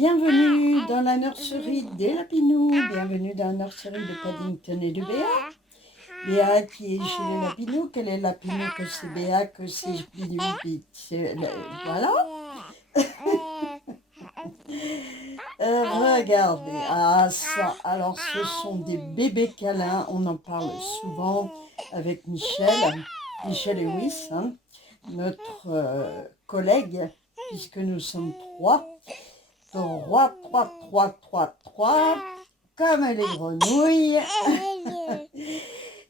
Bienvenue dans la nurserie des Lapinous, bienvenue dans la nurserie de Paddington et de Béa. Béa qui est chez les Lapinous, quel est Lapinou que c'est Béa, que c'est Bidoubi, voilà. Regardez, ça, alors ce sont des bébés câlins, on en parle souvent avec Michel et Wyss, hein, notre collègue, puisque nous sommes trois. 3, 3, 3, 3, 3, comme les grenouilles.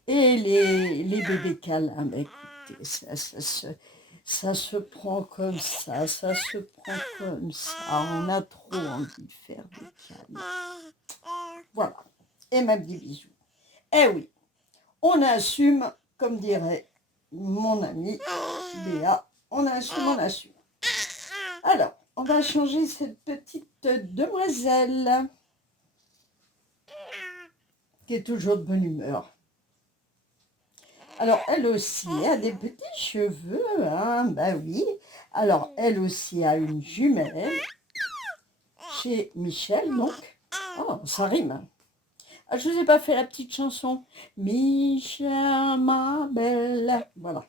Et les bébés câlins, bah, écoutez, ça se prend comme ça se prend comme ça. On a trop envie de faire des câlins. Voilà. Et ma petite bisou. Eh oui, on assume, comme dirait mon ami Béa, on assume, on assume. Alors, on va changer cette petite demoiselle qui est toujours de bonne humeur. Alors, elle aussi a des petits cheveux, hein, ben oui. Alors, elle aussi a une jumelle chez Michel, donc. Oh, ça rime. Ah, je ne vous ai pas fait la petite chanson. Michel, ma belle. Voilà.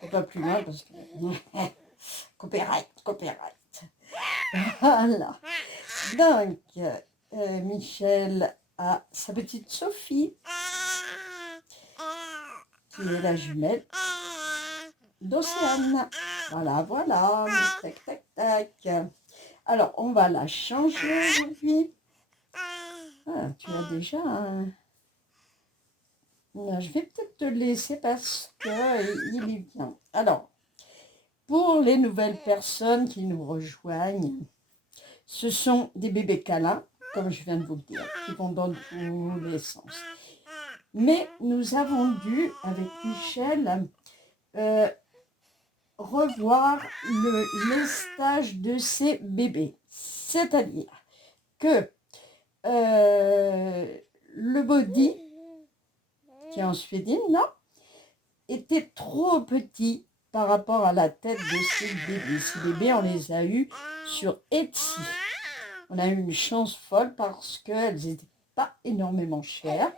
C'est pas plus mal parce que... copyright. Voilà. Donc, Michel a sa petite Sophie, qui est la jumelle d'Océane. Voilà. Tac, tac, tac. Alors, on va la changer aujourd'hui. Ah, tu as déjà un... Non, je vais peut-être te le laisser parce qu'il est bien. Alors, pour les nouvelles personnes qui nous rejoignent, ce sont des bébés câlins, comme je viens de vous le dire, qui vont dans tous les sens. Mais nous avons dû, avec Michel, revoir le stage de ces bébés. C'est-à-dire que le body, qui est en suédine, là, était trop petit par rapport à la tête de ces bébés. Ces bébés, on les a eus sur Etsy. On a eu une chance folle parce qu'elles n'étaient pas énormément chères.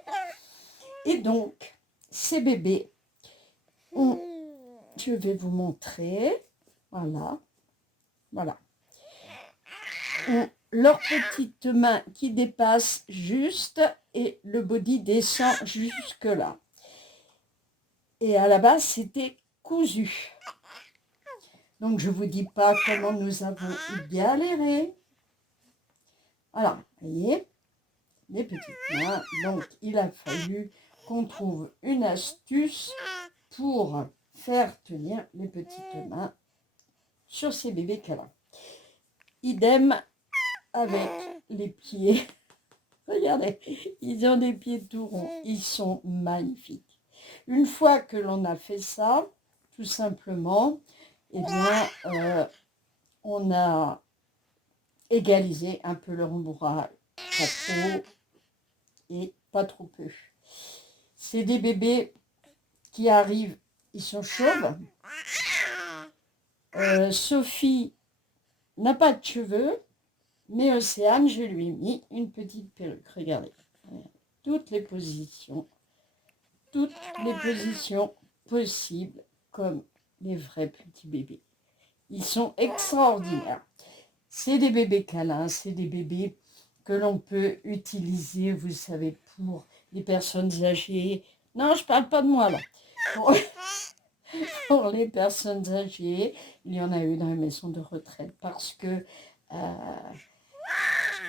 Et donc, ces bébés, je vais vous montrer, voilà, leurs petites mains qui dépassent juste et le body descend jusque là. Et à la base, c'était cousu. Donc, je ne vous dis pas comment nous avons galéré. Voilà, vous voyez, les petites mains. Donc, il a fallu qu'on trouve une astuce pour faire tenir les petites mains sur ces bébés câlins. Idem avec les pieds. Regardez, ils ont des pieds tout ronds. Ils sont magnifiques. Une fois que l'on a fait ça, tout simplement, eh bien, on a égalisé un peu le rembourrage. Pas trop et pas trop peu. C'est des bébés qui arrivent, ils sont chauves. Sophie n'a pas de cheveux, mais Océane, je lui ai mis une petite perruque. Regardez, toutes les positions possibles, comme les vrais petits bébés. Ils sont extraordinaires. C'est des bébés câlins, c'est des bébés que l'on peut utiliser, vous savez, pour les personnes âgées. Non, je ne parle pas de moi là. Pour les personnes âgées, il y en a eu dans les maisons de retraite parce que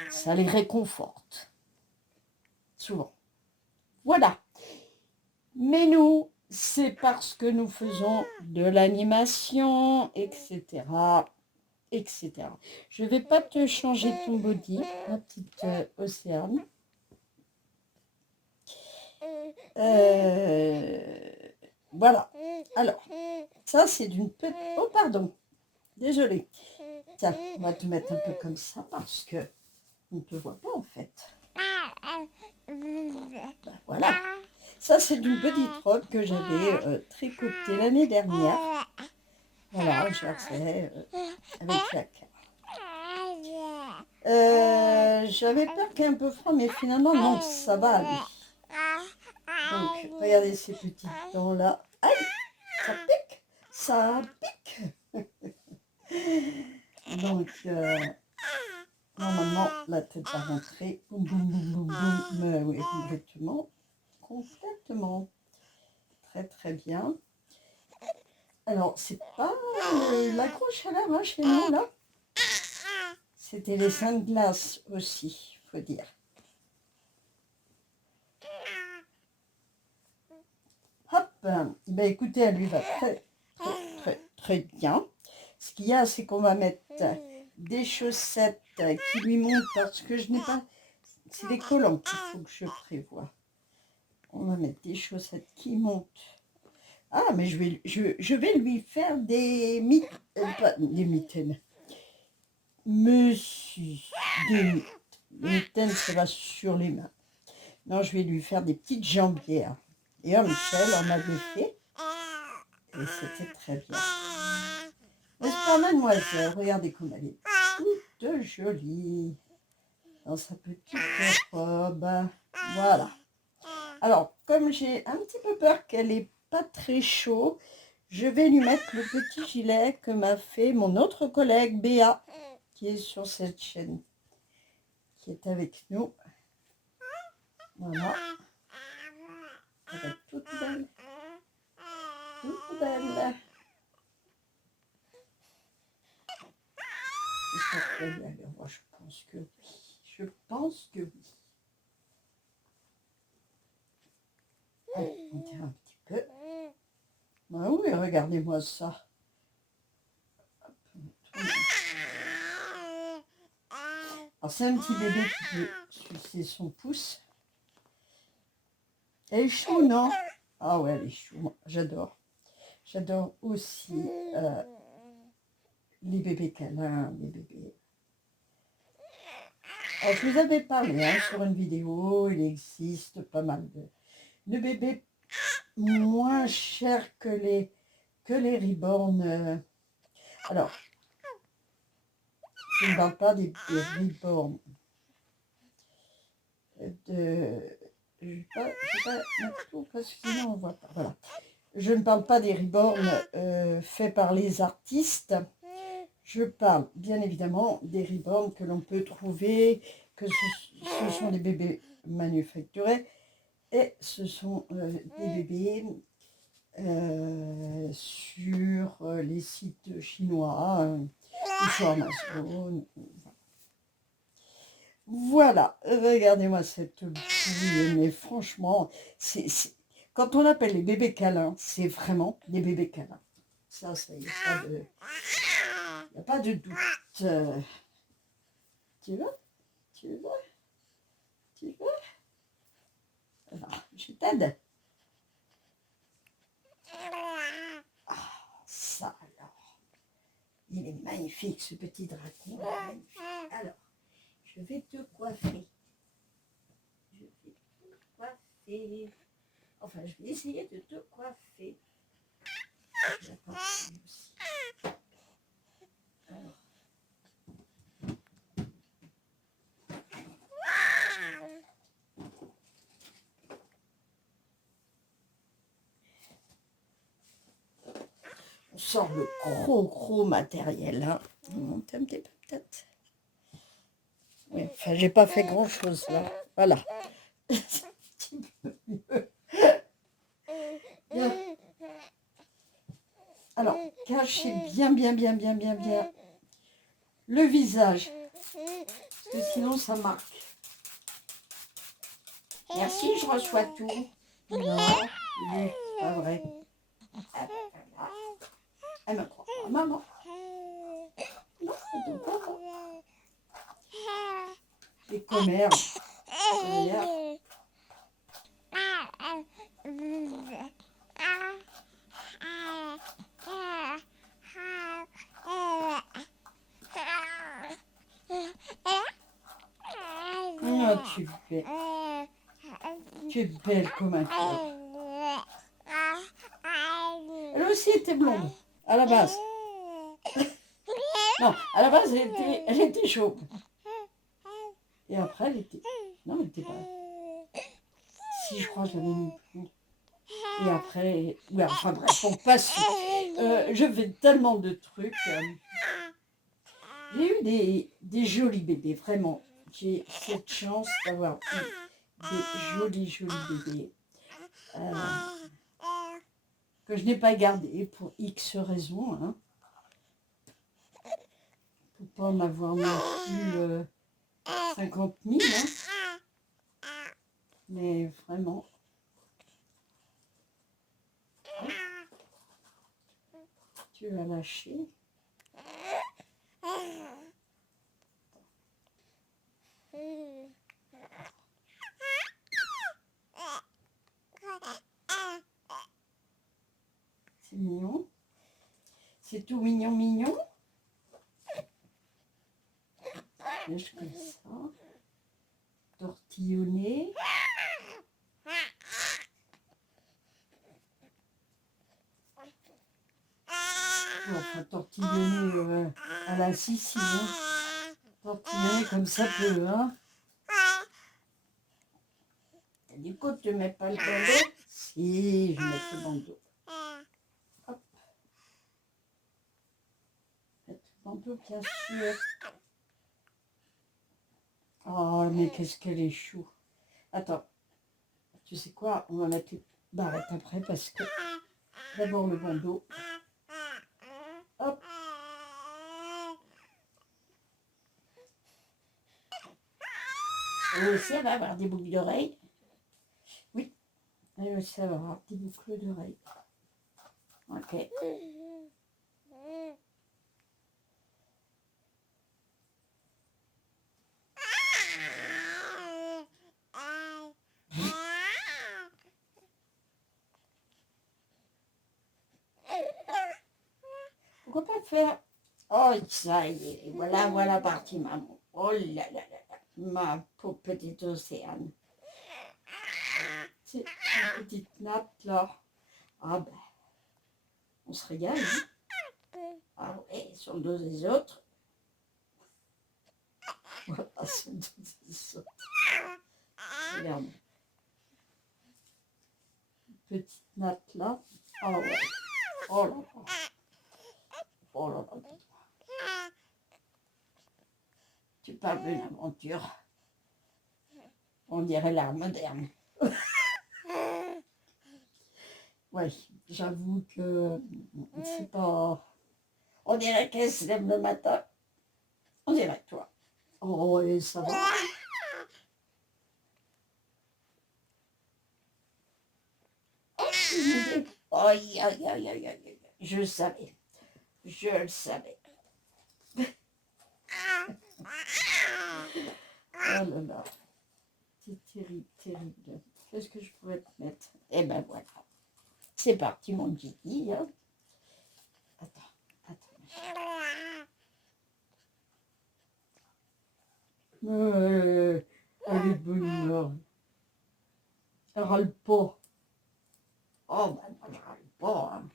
ça les réconforte. Souvent. Voilà. Mais nous, c'est parce que nous faisons de l'animation, etc. etc. Je ne vais pas te changer ton body, ma petite Océane. Voilà. Alors, ça c'est d'une petite... Oh, pardon. Désolée. Tiens, on va te mettre un peu comme ça parce que on ne te voit pas en fait. Ben, voilà. Ça c'est d'une petite robe que j'avais tricotée l'année dernière. Voilà, je la fais avec la carte. J'avais peur qu'il y ait un peu froid, mais finalement, non, ça va aller. Donc, regardez ces petites dents-là. Aïe, ça pique, ça pique. Donc, normalement, la tête va rentrer. Boum, boum, boum, boum, boum. Mais oui, complètement. Complètement. Très, très bien. Alors, c'est pas la grosse chaleur hein, chez nous, là. C'était les seins de glace aussi, faut dire. Hop, ben écoutez, elle lui va très, très, très, très bien. Ce qu'il y a, c'est qu'on va mettre des chaussettes qui lui montent parce que je n'ai pas... C'est des collants qu'il faut que je prévoie. On va mettre des chaussettes qui montent. Ah, mais je vais lui faire des mitaines. Monsieur, des mitaines, ça va sur les mains. Non, je vais lui faire des petites jambières. Et Michel en avait fait. Et c'était très bien. N'est-ce pas, mademoiselle? Regardez comme elle est toute jolie. Dans sa petite robe. Voilà. Alors, comme j'ai un petit peu peur qu'elle n'ait pas très chaud, je vais lui mettre le petit gilet que m'a fait mon autre collègue Béa, qui est sur cette chaîne, qui est avec nous. Voilà. Elle est toute belle. Toute belle. J'espère qu'elle va aller voir. Je pense que oui. Je pense que oui. Allez, on tire un petit peu. Ah oui, regardez-moi ça. Alors c'est un petit bébé qui peut sucer son pouce. Elle est chou, non? Ah ouais, elle est chou. J'adore. J'adore aussi les bébés câlins, les bébés. Alors, je vous avais parlé hein, sur une vidéo, il existe pas mal de bébés moins chers que les reborn. Alors, je ne parle pas des reborn. Je ne vais pas mettre tout parce que sinon on ne voit pas. Voilà. Je ne parle pas des reborn faits par les artistes. Je parle bien évidemment des reborn que l'on peut trouver, que ce sont des bébés manufacturés et ce sont des bébés sur les sites chinois ou sur Amazon. Voilà, regardez-moi cette bouille, mais franchement, quand on appelle les bébés câlins, c'est vraiment des bébés câlins. Ça, il n'y a pas de doute. Tu veux? Tu veux? Tu veux? Alors, je t'aide. Ah, ça alors. Il est magnifique, ce petit dragon. Alors, je vais te coiffer. Je vais te coiffer. Enfin, je vais essayer de te coiffer. J'attends aussi. Alors. On sort le gros matériel. Hein. On monte un petit peu peut-être. Oui, enfin, j'ai pas fait grand chose là. Voilà. Alors, cachez bien le visage. Parce que sinon, ça marque. Merci, je reçois tout. Non, c'est pas vrai. Elle me croit pas, maman. Non, elle ne croit pas. Les commères. Regarde. Oh, tu es belle comme un cœur. Elle aussi était blonde, à la base. Non, à la base, elle était chauve. Et après, elle était... Non, elle était pas... Si, je crois que je l'avais mis. Et après... Ouais, enfin bref, on passe. Je fais tellement de trucs. J'ai eu des jolis bébés, vraiment. J'ai cette chance d'avoir eu des jolis bébés que je n'ai pas gardés pour X raisons. Hein. Pour pas en avoir non plus 50 000. Hein. Mais vraiment. Tu vas lâcher. C'est mignon. C'est tout mignon, mignon. Lèche comme ça. Tortillonné. Enfin, tortillonné à la Sicile. Hein. Tortillonné comme ça peut, hein. Du coup, tu mets pas le bandeau? Si, je mets le bandeau. Hop. Mettre le bandeau, bien sûr. Oh, mais qu'est-ce qu'elle est chou. Attends. Tu sais quoi? On va mettre les barrettes après parce que d'abord le bandeau. Hop. Elle aussi, elle va avoir des boucles d'oreilles. Oui. Elle aussi, elle va avoir des boucles d'oreilles. Ok. Pourquoi pas faire? Oh, ça y est. Voilà parti, maman. Oh là là là là. Ma pauvre petite Océane. C'est une petite nappe là. Ah ben, on se régale. Hein. Ah ouais, sur le dos des autres. Voilà, sur le dos des autres. Regarde. Petite natte là. Oh ouais. Oh là là. Oh là là. Tu parles d'une aventure. On dirait l'art moderne. Oui, j'avoue que c'est pas... On dirait qu'elle se lève le matin. On dirait toi. Oh, et ça va. Aïe, aïe, aïe, aïe, aïe. Je le savais. Je le savais. Oh là là. C'est terrible, terrible. Qu'est-ce que je pourrais te mettre? Eh ben voilà. C'est parti, mon Kiki. Hein. Attends. Elle est bonne. Elle râle pas. Oh, ben moi je râle pas. Hein.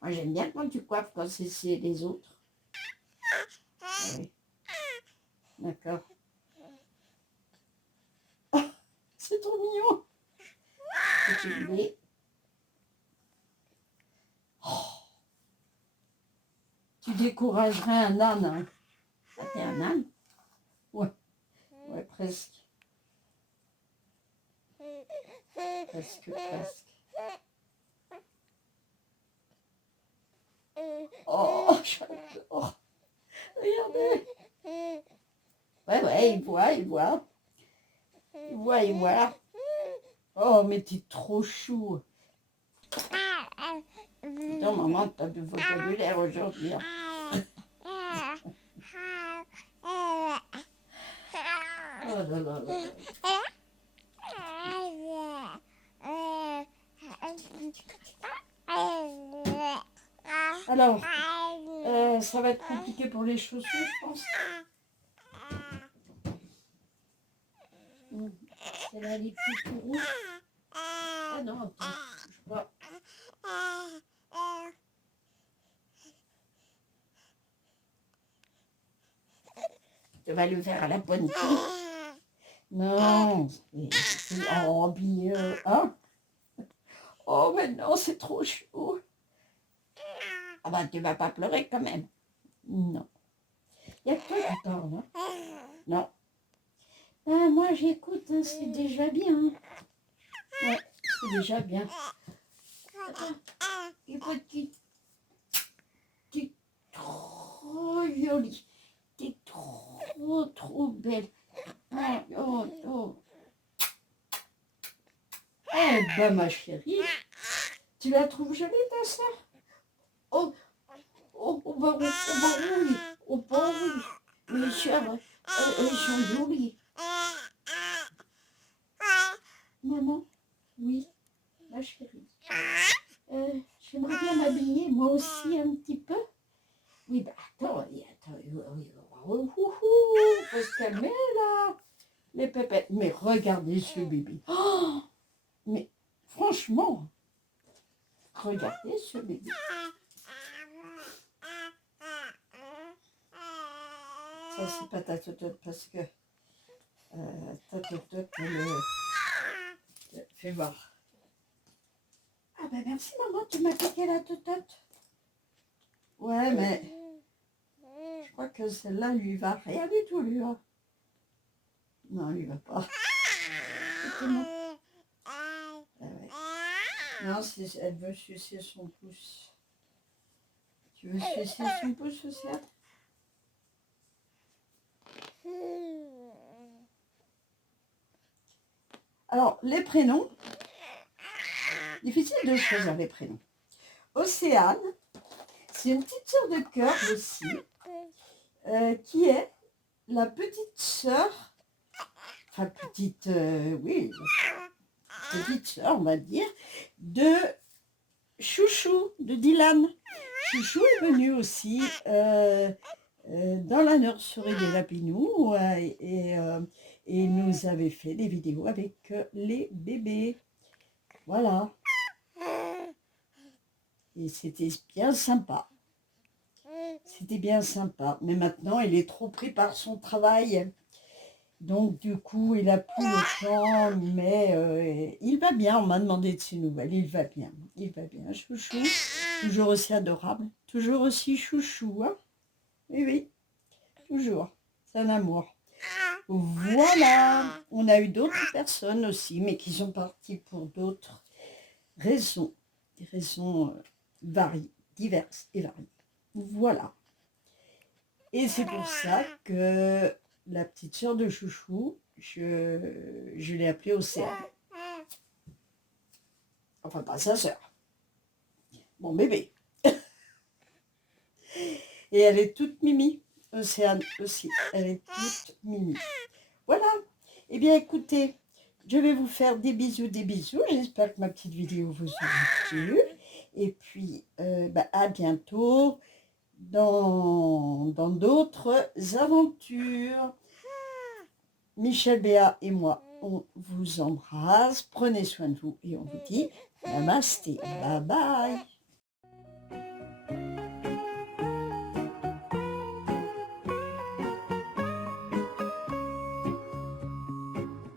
Moi j'aime bien quand tu coiffes quand c'est les autres. Oui. D'accord. Oh, c'est trop mignon. Petit bébé. Oh. Tu découragerais un âne. Hein. Ça t'es un âne? Ouais. Ouais, presque. Presque. Oh, j'adore. Regardez. Ouais, il voit. Il voit. Oh, mais t'es trop chou. Putain, maman, t'as du vocabulaire aujourd'hui. Hein. Oh là là là. Alors, ça va être compliqué pour les chaussures, je pense. Elle a les pieds tout rouges. Ah non, attends, je vois. Tu vas le faire à la bonne pied. Non. Oh, puis, hein? Oh, mais non, c'est trop chaud. Ah bah, tu vas pas pleurer quand même. Non. Il y a que toi qui parle, hein? Non. Ben, moi, j'écoute, hein, c'est déjà bien. Ouais, c'est déjà bien. Et petit, t'es trop jolie. T'es trop belle. Oh. Eh ben, ma chérie, tu la trouves jolie, ta soeur? Oh, bah oui. Oh, bah oui. Mes chères, elles sont jolies. Maman, oui, ma chérie. J'aimerais bien m'habiller, moi aussi, un petit peu. Oui, bah attends, faut se calmer là, les pépettes. Mais regardez ce bébé. Oh, mais franchement, regardez ce bébé. Ça, c'est pas ta totote parce que ta totote, fais voir. Ah ben merci maman, tu m'as piqué la totote. Ouais, mais je crois que celle-là lui va rien du tout, lui. Hein. Non, lui va pas. Ah ouais. Non, elle veut sucer son pouce. Tu veux sucer son pouce aussi? Alors, les prénoms. Difficile de choisir les prénoms. Océane, c'est une petite sœur de cœur aussi, qui est la petite sœur, enfin petite, oui, petite sœur, on va dire, de Chouchou, de Dylan. Chouchou est venu aussi dans la nurserie des Lapinous et nous avait fait des vidéos avec les bébés. Voilà. Et c'était bien sympa. C'était bien sympa. Mais maintenant, il est trop pris par son travail. Donc, du coup, il n'a plus le temps. Mais il va bien. On m'a demandé de ses nouvelles. Il va bien. Il va bien. Chouchou. Toujours aussi adorable. Toujours aussi chouchou. Hein, oui, oui. Toujours. C'est un amour. Voilà. On a eu d'autres personnes aussi, mais qui sont parties pour d'autres raisons. Des raisons variées, diverses et variées. Voilà. Et c'est pour ça que la petite sœur de Chouchou, je l'ai appelée Océane. Enfin, pas sa sœur. Mon bébé. Et elle est toute mimi. Océane aussi. Elle est toute mimi. Voilà. Eh bien, écoutez, je vais vous faire des bisous, des bisous. J'espère que ma petite vidéo vous aura plu. Et puis, à bientôt dans d'autres aventures. Michel Béat et moi, on vous embrasse. Prenez soin de vous et on vous dit namasté. Bye bye.